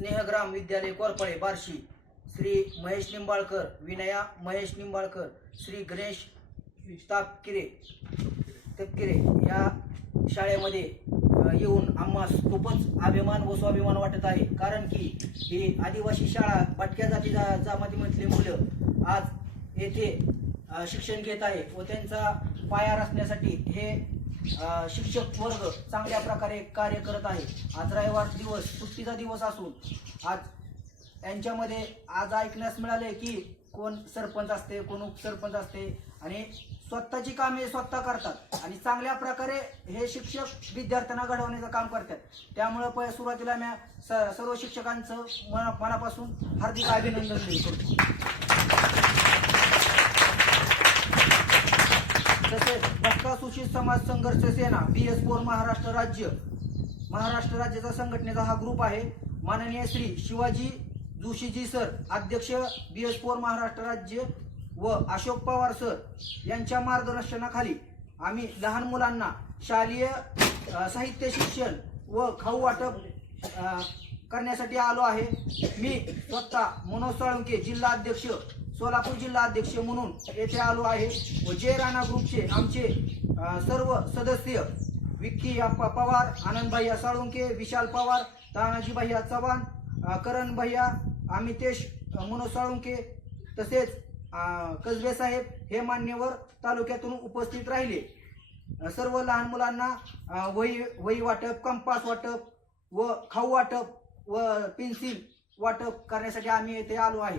स्नेहग्राम विद्यालय कोरपळे बार्शी. श्री महेश निंबाळकर विनया महेश निंबाळकर श्री गणेश तापकिरे तपकिरे या शाळेमध्ये येऊन आम्हास खूपच अभिमान व स्वाभिमान वाटत आहे. कारण की ही आदिवासी शाळा भटक्या जाती जा जमातीमधली मुलं आज येथे शिक्षण घेत आहे व त्यांचा पाया रचण्यासाठी हे शिक्षक वर्ग चांगल्या प्रकारे कार्य करत आहे. आज रविवार दिवस सुट्टीचा दिवस असून आज यांच्यामध्ये आज ऐकण्यास मिळाले की कोण सरपंच असते कोण उपसरपंच असते आणि स्वतःची कामे स्वतः करतात. आणि चांगल्या प्रकारे हे शिक्षक विद्यार्थ्यांना घडवण्याचं काम करतात. त्यामुळं प सुरुवातीला मी स- सर्व शिक्षकांचं मना मनापासून हार्दिक अभिनंदन करतो तसेच Bhatka Sushil Samaj Sangharsh Sena B S four Maharashtra राज्य. महाराष्ट्र राज्याचा संघटनेचा हा ग्रुप आहे. माननीय श्री शिवाजी जोशीजी सर अध्यक्ष बी एस फोर महाराष्ट्र राज्य व अशोक पवार सर यांच्या मार्गदर्शनाखाली आम्ही लहान मुलांना शालेय साहित्य शिक्षण व खाऊ वाटप करण्यासाठी आलो आहे. मी स्वतः मनोज साळुंके जिल्हा अध्यक्ष सोलापूर जिल्हा अध्यक्ष म्हणून येथे आलो आहे व जय राणा ग्रुपचे आमचे सर्व सदस्य विक्की अप्पा पवार आनंद भैया साळुंके विशाल पवार तानाजी भैया चव्हाण करण भैया अमितेश मनोज साळुंके तसेच अ, कसबे साहेब हे मान्यवर तालुक्यातून उपस्थित राहिले. सर्व लहान मुलांना वही वही वाटप कंपास वाटप व खाऊ वाटप व पेन्सिल वाटप करण्यासाठी आम्ही येथे आलो आहे.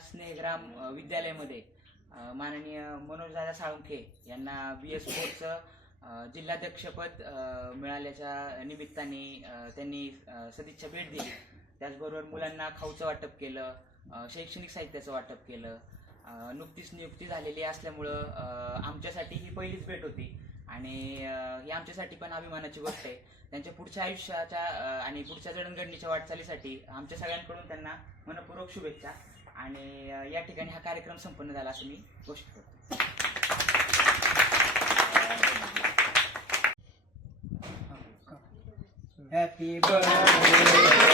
स्नेहग्राम विद्यालयामध्ये माननीय मनोजदादा साळुंखे यांना बी एस फोरचं जिल्हाध्यक्षपद मिळाल्याच्या निमित्ताने त्यांनी सदिच्छा भेट दिली. त्याचबरोबर मुलांना खाऊचं वाटप केलं शैक्षणिक साहित्याचं वाटप केलं नुकतीच नियुक्ती झालेली असल्यामुळं आमच्यासाठी ही पहिलीच भेट होती. आणि ही आमच्यासाठी पण अभिमानाची गोष्ट आहे. त्यांच्या पुढच्या आयुष्याच्या आणि पुढच्या जडणघडणीच्या वाटचालीसाठी आमच्या सगळ्यांकडून त्यांना मनपूर्वक शुभेच्छा. आणि या ठिकाणी हा कार्यक्रम संपन्न झाला असं मी घोषित करतो. Happy birthday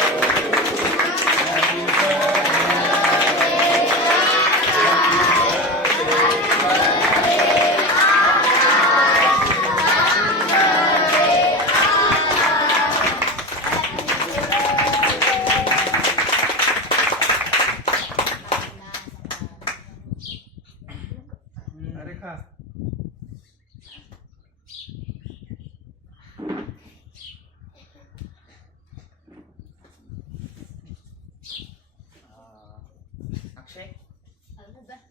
casa. Ah, akshay? Ano ba?